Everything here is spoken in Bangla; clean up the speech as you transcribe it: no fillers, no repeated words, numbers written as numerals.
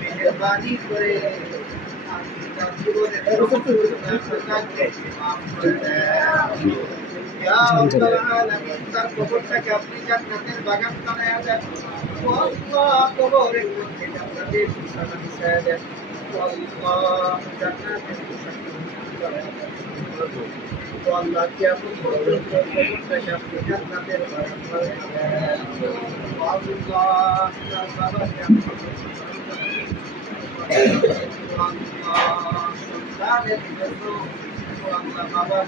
মেহরবানি করে তার কবরটাকে আপনি জান্নাতের বাগান বানায়া দেন। আল্লাহ কবরের মধ্যে জান্নাতের বিছানা বিছায়া দেন। আল্লাহ জান্নাতের আল্লাহ কিয়ামত পর্যন্ত কবরটাকে আপনি জান্নাতের বাগান বানায়া দেন। আল্লাহ তার বাবাকে আপনি সন্তানের জন্য আল্লাহ বাবা